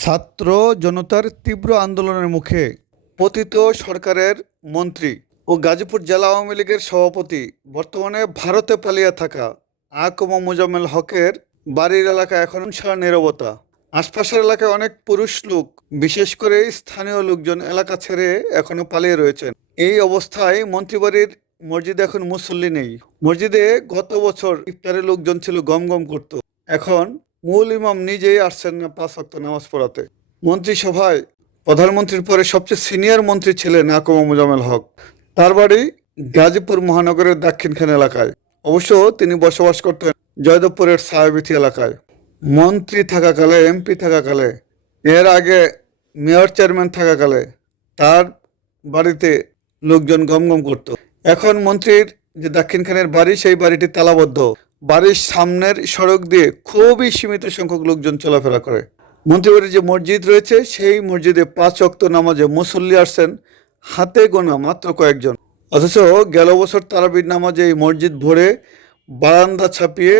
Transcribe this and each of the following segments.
ছাত্র জনতার তীব্র আন্দোলনের মুখে পতিত সরকারের মন্ত্রী ও গাজীপুর জেলা আওয়ামী লীগের সভাপতি বর্তমানে ভারতে পালিয়ে থাকা আকম মোজাম্মেল হকের বাড়ির এলাকা এখন সারা নীরবতা। আশপাশের এলাকায় অনেক পুরুষ লোক, বিশেষ করে স্থানীয় লোকজন এলাকা ছেড়ে এখনও পালিয়ে রয়েছেন। এই অবস্থায় মন্ত্রীবাড়ির মসজিদে এখন মুসল্লি নেই। মসজিদে গত বছর ইফতারের লোকজন ছিল গম গম করত। এখন মূল ইমাম নিজেই আসছেন না পাঁচ ওয়াক্ত নামাজ পড়াতে। মন্ত্রিসভায় প্রধানমন্ত্রীর পরে সবচেয়ে সিনিয়র মন্ত্রী ছিলেন আকম মোজামেল হক। তার বাড়ি গাজীপুর মহানগরের দক্ষিণখান এলাকায়। অবশ্য তিনি বসবাস করতেন জয়দেবপুরের সাহেবিথি এলাকায়। মন্ত্রী থাকাকালে, এমপি থাকাকালে, এর আগে মেয়র চেয়ারম্যান থাকাকালে তার বাড়িতে লোকজন গমগম করত। এখন মন্ত্রীর যে দক্ষিণখানের বাড়ি, সেই বাড়িটি তালাবদ্ধ। বাড়ির সামনের সড়ক দিয়ে খুবই সীমিত সংখ্যক লোকজন চলাফেরা করে। মন্ত্রীবাড়ির যে মসজিদ রয়েছে, সেই মসজিদে পাঁচ অক্ত নামাজে মুসল্লি আসছেন, হাতে গোনা মাত্র কয়েকজন। অথচ গেল বছর তারাবির নামাজে এই মসজিদ ভরে বারান্দা ছাপিয়ে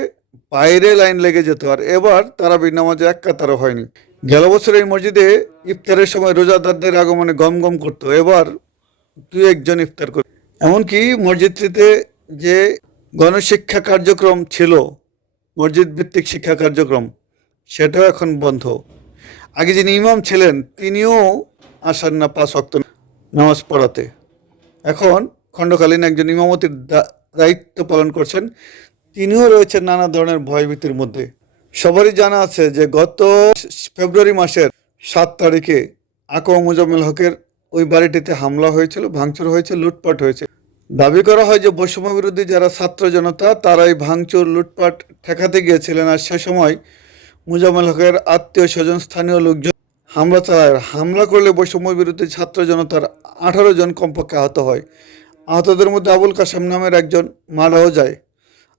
বাইরে লাইন লেগে যেত, আর এবার তারাবির নামাজে এক কাতারও হয়নি। গেল বছর এই মসজিদে ইফতারের সময় রোজাদারদের আগমনে গম গম করতো, এবার দু একজন ইফতার করে এমনকি মসজিদটিতে যে গণশিক্ষা কার্যক্রম ছিল মসজিদ ভিত্তিক শিক্ষা কার্যক্রম, সেটাও এখন বন্ধ। আগে যিনি ইমাম ছিলেন, তিনিও আসেন না পাঁচ অক্ত নামাজ পড়াতে। এখন খণ্ডকালীন একজন ইমামতির দায়িত্ব পালন করছেন, তিনিও রয়েছেন নানা ধরনের ভয়ভীতির মধ্যে। সবারই জানা আছে যে গত ফেব্রুয়ারি মাসের সাত তারিখে আকম মুজাম্মেল হকের ওই বাড়িটিতে হামলা হয়েছিল, ভাঙচুর হয়েছে, লুটপাট হয়েছে। দাবি করা হয় যে বৈষম্য বিরোধী যারা ছাত্র জনতা, তারাই ভাঙচুর, লুটপাট ঠেকাতে গিয়েছিলেন আর সে সময় মুজাম্মেল হকের আত্মীয় স্বজন, স্থানীয় লোকজন হামলা চালায়। হামলা করলে বৈষম্য বিরোধী ছাত্র জনতার আঠারো জন কমপক্ষে আহত হয়। আহতদের মধ্যে আবুল কাসেম নামের একজন মারাও যায়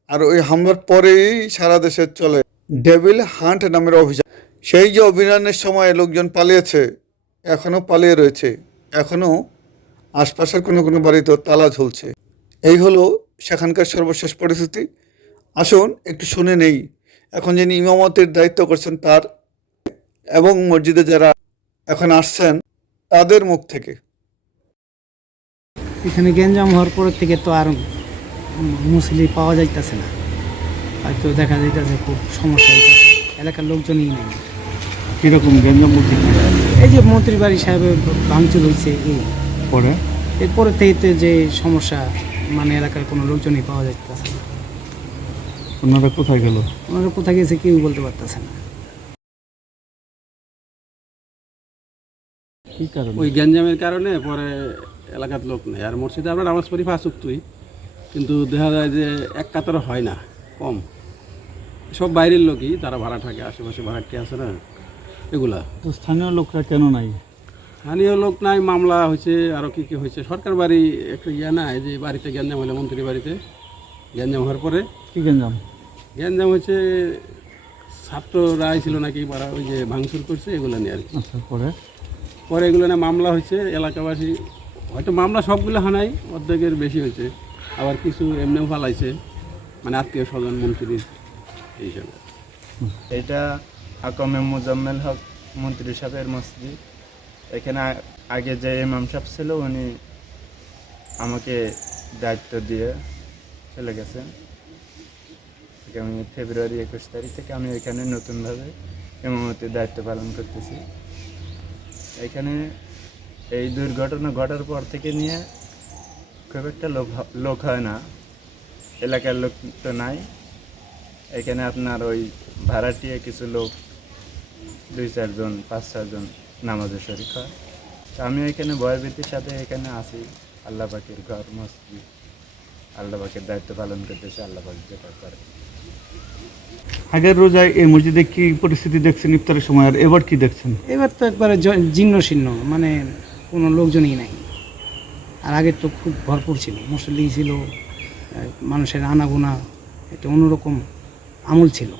আর ওই হামলার পরেই সারা দেশে চলে ডেভিল হান্ট নামের অভিযান। সেই যে অভিযানের সময় লোকজন পালিয়েছে, এখনও পালিয়ে রয়েছে, এখনও আশপাশের কোনো কোনো বাড়িতেও তালা ঝুলছে। এই হলো সেখানকার সর্বশেষ পরিস্থিতি। আসুন একটু শুনে নেই। এখন যিনি ইমামতের দায়িত্ব করছেন তার এবং মসজিদে যারা এখন আসছেন তাদের মুখ থেকে। এখানে গ্যাঞ্জাম হওয়ার পর থেকে তো আর মুসলি পাওয়া যাইতেছে না। হয়তো দেখা যাইতেছে খুব সমস্যা হইতেছে। এলাকার লোকজনই নেই। কীরকম গঞ্জাম এই যে মন্ত্রী বাড়ি সাহেবের ভাঙচুর হয়েছে এই পরে এরপরে থেকে যে সমস্যা মানে এলাকার কোনো লোকজনই পাওয়া যাইতেছে না। ওনারা কোথায় গেল? ওনারা কোথায় গেছে কেউ বলতে পারতেছে না। কি কারণে? ওই গ্যাঞ্জামের কারণে পরে এলাকার লোক নেই। আর মসজিদে আমরা নামাজ পড়ি পাঁচ তুই কিন্তু দেখা যায় যে এক কাতার হয় না কম। সব বাইরের লোকই তারা ভাড়া থাকে আশেপাশে ভাড়াটি আছে না এগুলা। তো স্থানীয় লোকরা কেন নাই? স্থানীয় লোক নাই মামলা হয়েছে আরও কী কী হয়েছে সরকার বাড়ি একটা ইয়ে নাই যে বাড়িতে গ্যাঞ্জাম হলে মন্ত্রী বাড়িতে গ্যাঞ্জাম হওয়ার পরে কি গঞ্জাম গ্যাঞ্জাম হচ্ছে ছাত্ররা ছিল নাকি পাড়া ওই যে ভাঙচুর করছে এগুলো নিয়ে আর কি। আচ্ছা পরে? পরে এগুলো না মামলা হয়েছে এলাকাবাসী হয়তো মামলা সবগুলো হয় নাই অর্ধেকের বেশি হয়েছে আবার কিছু এমনিও ফালাইছে মানে আত্মীয় স্বজন মন্ত্রীর এই হিসাবে এটা আকমে মুজাম্মেল হক মন্ত্রী সাহেবের মসজিদ। এখানে আগে যে ইমাম সাহেব ছিল, উনি আমাকে দায়িত্ব দিয়ে চলে গেছেন। আগামী ফেব্রুয়ারি একুশ তারিখ থেকে আমি এখানে নতুনভাবে ইমামতির দায়িত্ব পালন করতেছি। এখানে এই দুর্ঘটনা ঘটার পর থেকে নিয়ে খুব একটা লোক লোক হয় না। এলাকার লোক তো নাই। এখানে আপনার ওই ভাড়াটিয়ে কিছু লোক, দুই চারজন, পাঁচ ছজন নামাজে শরিক হয়। তো আমি এখানে ভয়ভীতির সাথে এখানে আসি। আল্লাহ পাকের ঘর মসজিদ। আল্লাহ পাকের দায়িত্ব পালন করতেছে আল্লাহ পাক যেটা করে। আগের রোজায় এই মসজিদে কি পরিস্থিতি দেখছেন ইফতারের সময় আর এবার কি দেখছেন? এবার তো একবারে জ- জীর্ণ শীর্ণ মানে কোনো লোকজনই নাই। আর আগে তো খুব ভরপুর ছিল মুসল্লি ছিল আহ, মানুষের আনাগোনা একটা অন্যরকম আমল ছিল।